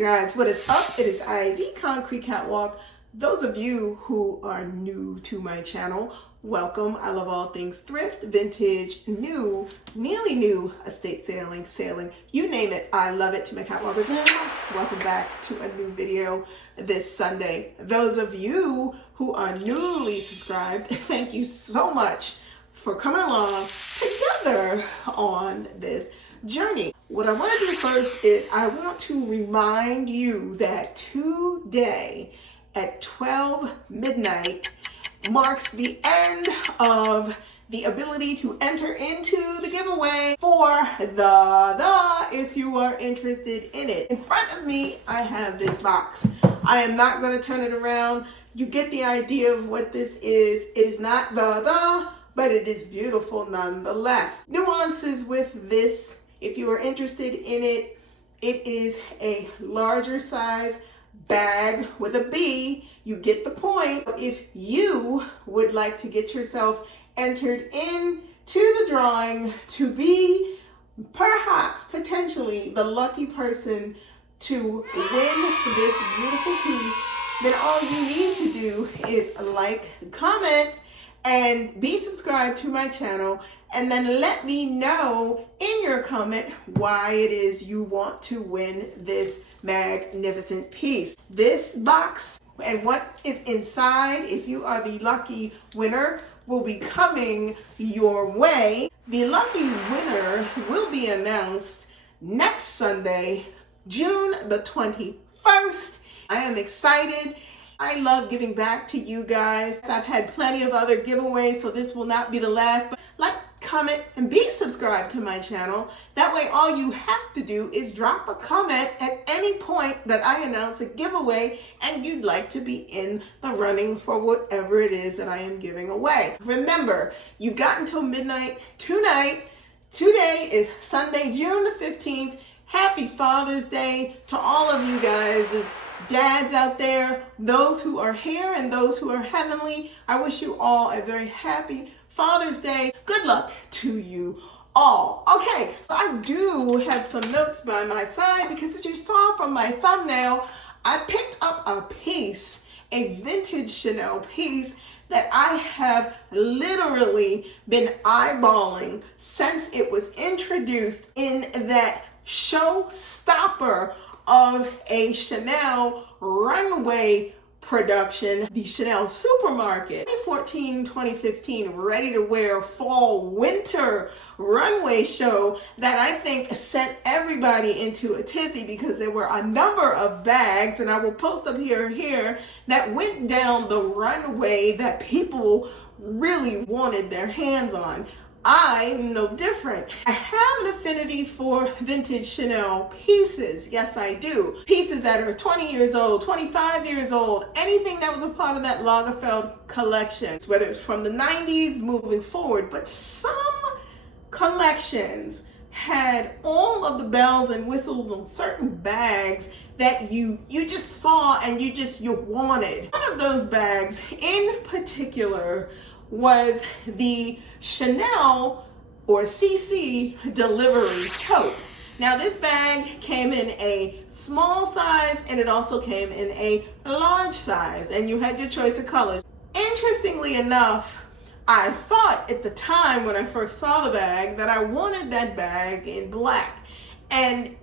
guys, what is up? It is I, the Concrete Catwalk. Those of you who are new to my channel, welcome. I love all things thrift, vintage, new, nearly new, estate sailing, you name it. I love it. To my Catwalker channel, welcome back to a new video this Sunday. Those of you who are newly subscribed, thank you so much for coming along together on this journey. What I want to do first is I want to remind you that today at 12 midnight marks the end of the ability to enter into the giveaway for the if you are interested in it. In front of me, I have this box. I am not going to turn it around. You get the idea of what this is. It is not but it is beautiful nonetheless. Nuances with this. If you are interested in it, it is a larger size bag with a B. You get the point. If you would like to get yourself entered in to the drawing to be perhaps potentially the lucky person to win this beautiful piece, then all you need to do is like, comment, and be subscribed to my channel, and then let me know in your comment why it is you want to win this magnificent piece. This box and what is inside, if you are the lucky winner, will be coming your way. The lucky winner will be announced next Sunday, June the 21st. I am excited. I love giving back to you guys. I've had plenty of other giveaways, so this will not be the last. But like, comment, and be subscribed to my channel. That way, all you have to do is drop a comment at any point that I announce a giveaway and you'd like to be in the running for whatever it is that I am giving away. Remember, you've got until midnight tonight. Today is Sunday, June the 15th. Happy Father's Day to all of you guys. Dads out there, those who are here and those who are heavenly, I wish you all a very happy Father's Day. Good luck to you all. Okay, so I do have some notes by my side because as you saw from my thumbnail, I picked up a piece, a vintage Chanel piece that I have literally been eyeballing since it was introduced in that showstopper of a Chanel runway production, the Chanel Supermarket 2014-2015 ready-to-wear fall-winter runway show that I think sent everybody into a tizzy because there were a number of bags, and I will post up here that went down the runway that people really wanted their hands on. I'm no different. I have an affinity for vintage Chanel pieces. Yes, I do. Pieces that are 20 years old, 25 years old, anything that was a part of that Lagerfeld collection, whether it's from the 90s moving forward. But some collections had all of the bells and whistles on certain bags that you just saw and you wanted. One of those bags in particular was the Chanel or CC delivery tote. Now this bag came in a small size and it also came in a large size, and you had your choice of colors. Interestingly enough, I thought at the time when I first saw the bag that I wanted that bag in black, and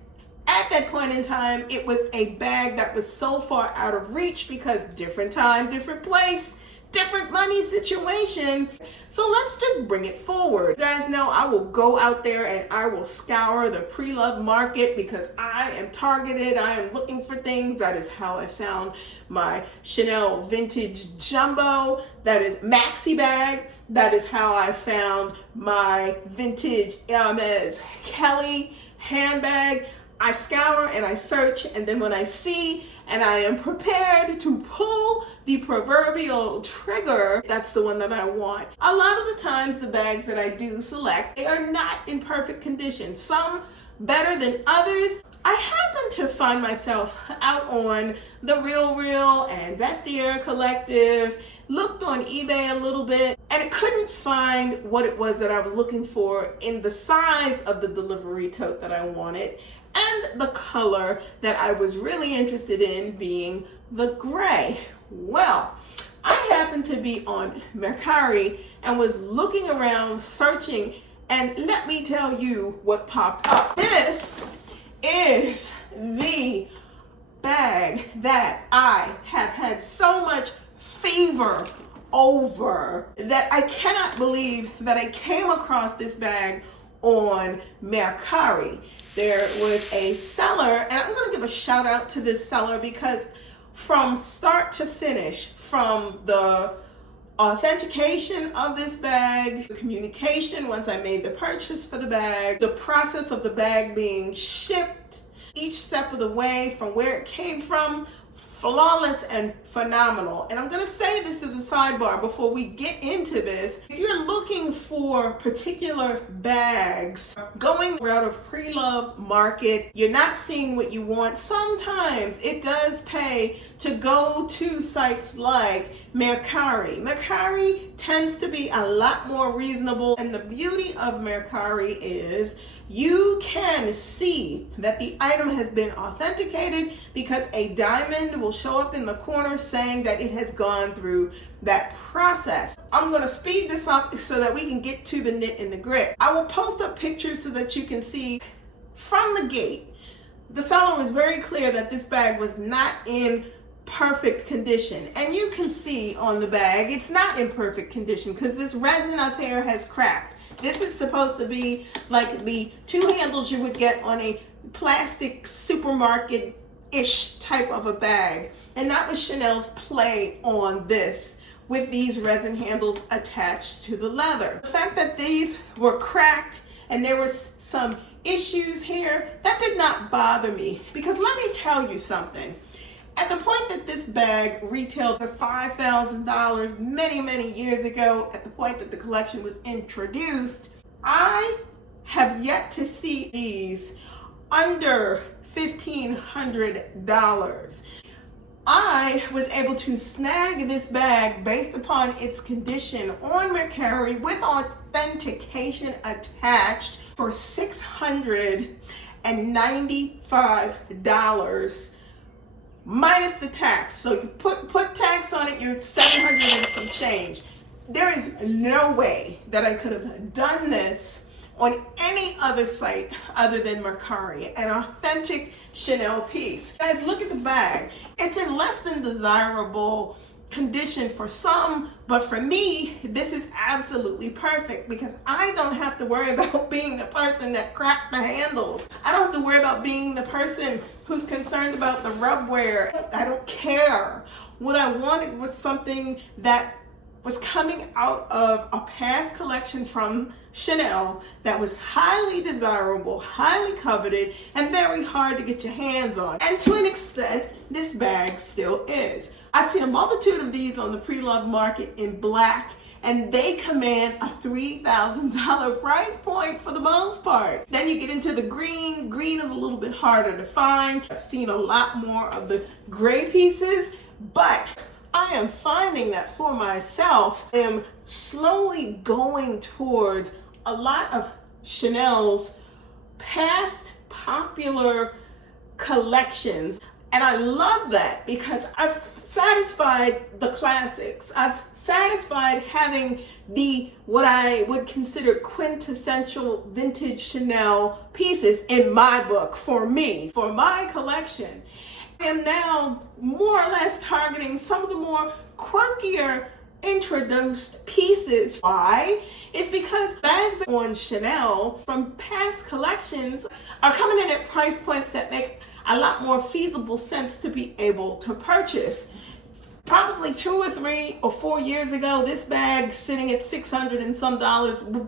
at that point in time it was a bag that was so far out of reach because different time, different place, different money situation. So let's just bring it forward. You guys know I will go out there and I will scour the pre-loved market because I am targeted. I am looking for things. That is how I found my Chanel vintage jumbo. That is maxi bag. That is how I found my vintage Hermes Kelly handbag. I scour and I search, and then when I see and I am prepared to pull the proverbial trigger, that's the one that I want. A lot of the times the bags that I do select, they are not in perfect condition. Some better than others. I happen to find myself out on the Real and Vestiaire Collective, looked on eBay a little bit, and I couldn't find what it was that I was looking for in the size of the delivery tote that I wanted. and the color that I was really interested in being the gray. Well, I happened to be on Mercari and was looking around searching, and let me tell you what popped up. This is the bag that I have had so much fever over that I cannot believe that I came across this bag on Mercari. There was a seller, and I'm going to give a shout out to this seller because from start to finish, from the authentication of this bag, the communication once I made the purchase for the bag, the process of the bag being shipped, each step of the way from where it came from, flawless and phenomenal. And I'm going to say this as a sidebar before we get into this. If you're looking for particular bags, going route of Preloved market, you're not seeing what you want, sometimes it does pay to go to sites like Mercari. Mercari tends to be a lot more reasonable, and the beauty of Mercari is you can see that the item has been authenticated because a diamond will show up in the corner saying that it has gone through that process. I'm going to speed this up so that we can get to the knit and the grit. I will post up pictures so that you can see from the gate. The seller was very clear that this bag was not in perfect condition, and you can see on the bag it's not in perfect condition because this resin up here has cracked. This is supposed to be like the two handles you would get on a plastic supermarket-ish type of a bag, and that was Chanel's play on this with these resin handles attached to the leather. The fact that these were cracked and there was some issues here, that did not bother me, because let me tell you something. At the point that this bag retailed for $5,000 many years ago, at the point that the collection was introduced, I have yet to see these under $1,500. I was able to snag this bag based upon its condition on Mercari with authentication attached for $695. minus the tax. So you put tax on it, you're at 700 and some change. There is no way that I could have done this on any other site other than Mercari, an authentic Chanel piece. Guys, look at the bag. It's in less than desirable condition for some, but for me, this is absolutely perfect because I don't have to worry about being the person that cracked the handles. I don't have to worry about being the person who's concerned about the rub wear. I don't care. What I wanted was something that was coming out of a past collection from Chanel that was highly desirable, highly coveted, and very hard to get your hands on. And to an extent, this bag still is. I've seen a multitude of these on the Preloved market in black, and they command a $3,000 price point for the most part. Then you get into the green. Green is a little bit harder to find. I've seen a lot more of the gray pieces, but I am finding that for myself, I am slowly going towards a lot of Chanel's past popular collections. And I love that because I've satisfied the classics. I've satisfied having the, what I would consider quintessential vintage Chanel pieces in my book for me, for my collection. I am now more or less targeting some of the more quirkier introduced pieces. Why? It's because bags on Chanel from past collections are coming in at price points that make a lot more feasible sense to be able to purchase. Probably 2 or 3 or 4 years ago, this bag sitting at $600 and some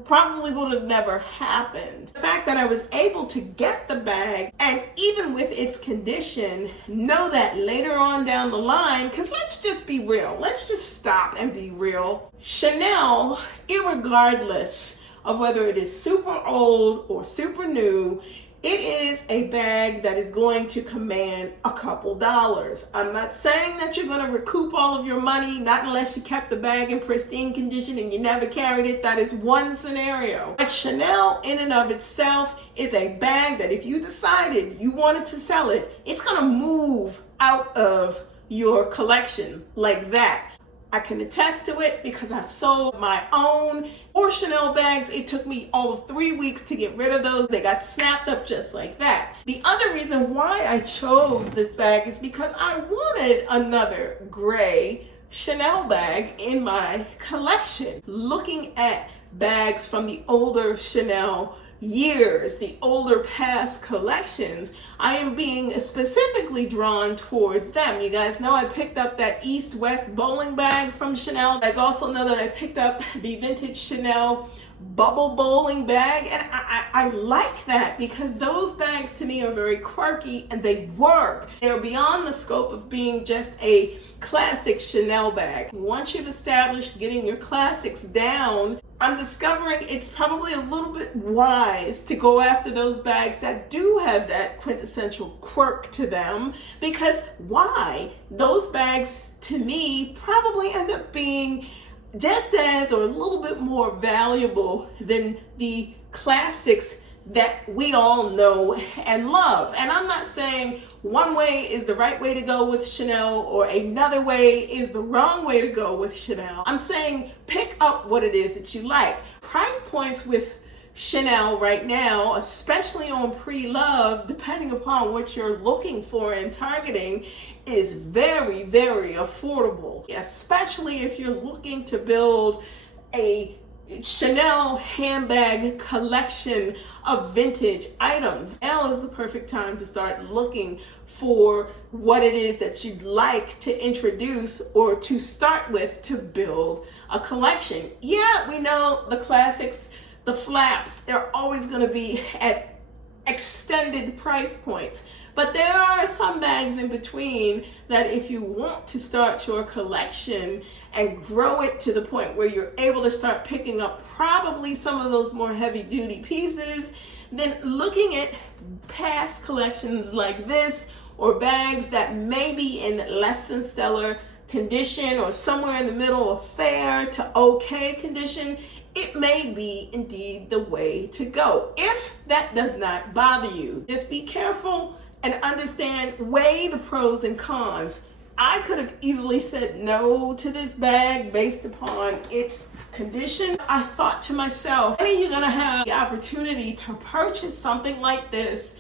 probably would have never happened. The fact that I was able to get the bag, and even with its condition, know that later on down the line, because let's just be real, let's just stop and be real. Chanel, irregardless of whether it is super old or super new, It is a bag that is going to command a couple dollars. I'm not saying that you're going to recoup all of your money, not unless you kept the bag in pristine condition and you never carried it. That is one scenario. But Chanel in and of itself is a bag that if you decided you wanted to sell it, it's going to move out of your collection like that. I can attest to it because I've sold my own 4 Chanel bags. It took me all of 3 weeks to get rid of those. They got snapped up just like that. The other reason why I chose this bag is because I wanted another gray Chanel bag in my collection. Looking at bags from the older Chanel years, the older past collections, I am being specifically drawn towards them. You guys know I picked up that East-West bowling bag from Chanel. You guys also know that I picked up the vintage Chanel bubble bowling bag, and I like that because those bags to me are very quirky and they work. They're beyond the scope of being just a classic Chanel bag. Once you've established getting your classics down, I'm discovering it's probably a little bit wise to go after those bags that do have that quintessential quirk to them, because why? Those bags to me probably end up being just as or a little bit more valuable than the classics that we all know and love. And I'm not saying one way is the right way to go with Chanel or another way is the wrong way to go with Chanel. I'm saying pick up what it is that you like. Price points with Chanel right now, especially on Preloved, depending upon what you're looking for and targeting, is very, very affordable, especially if you're looking to build a Chanel handbag collection of vintage items. Now is the perfect time to start looking for what it is that you'd like to introduce or to start with to build a collection. Yeah, we know the classics, the flaps, they're always going to be at extended price points. But there are some bags in between that if you want to start your collection and grow it to the point where you're able to start picking up probably some of those more heavy duty pieces, then looking at past collections like this or bags that may be in less than stellar condition or somewhere in the middle of fair to okay condition, it may be indeed the way to go. If that does not bother you, just be careful and understand, weigh the pros and cons. I could have easily said no to this bag based upon its condition. I thought to myself, when are you gonna have the opportunity to purchase something like this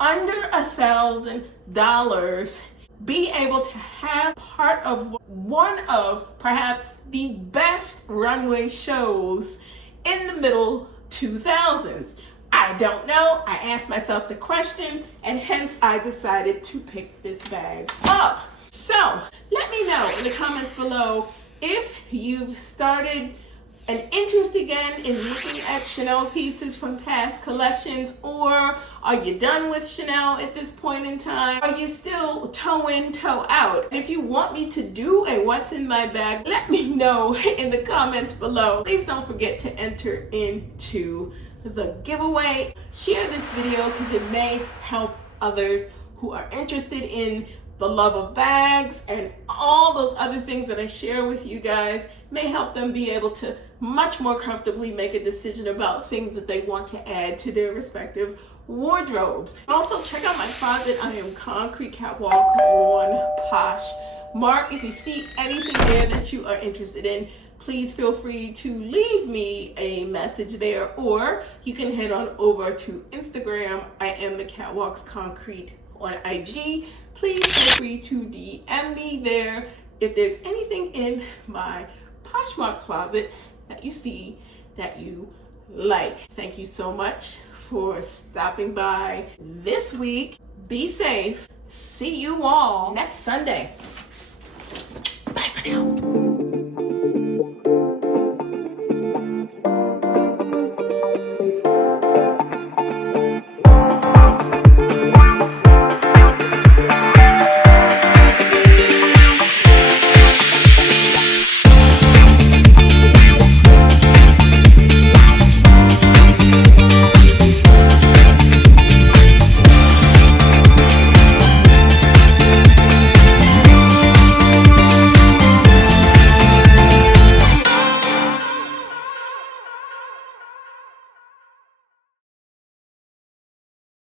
under $1,000, be able to have part of one of perhaps the best runway shows in the middle 2000s? I don't know. I asked myself the question, and hence I decided to pick this bag up. So let me know in the comments below if you've started an interest again in looking at Chanel pieces from past collections, or are you done with Chanel at this point in time? Are you still toe in, toe out? And if you want me to do a what's in my bag, let me know in the comments below. Please don't forget to enter into the giveaway. Share this video because it may help others who are interested in the love of bags and all those other things that I share with you guys. May help them be able to much more comfortably make a decision about things that they want to add to their respective wardrobes. Also, check out my closet. I am Concrete Catwalk on Poshmark. If you see anything there that you are interested in, please feel free to leave me a message there, or you can head on over to Instagram. I am the Catwalks Concrete on IG. Please feel free to DM me there if there's anything in my Poshmark closet that you see that you like. Thank you so much for stopping by this week. Be safe. See you all next Sunday. Bye for now.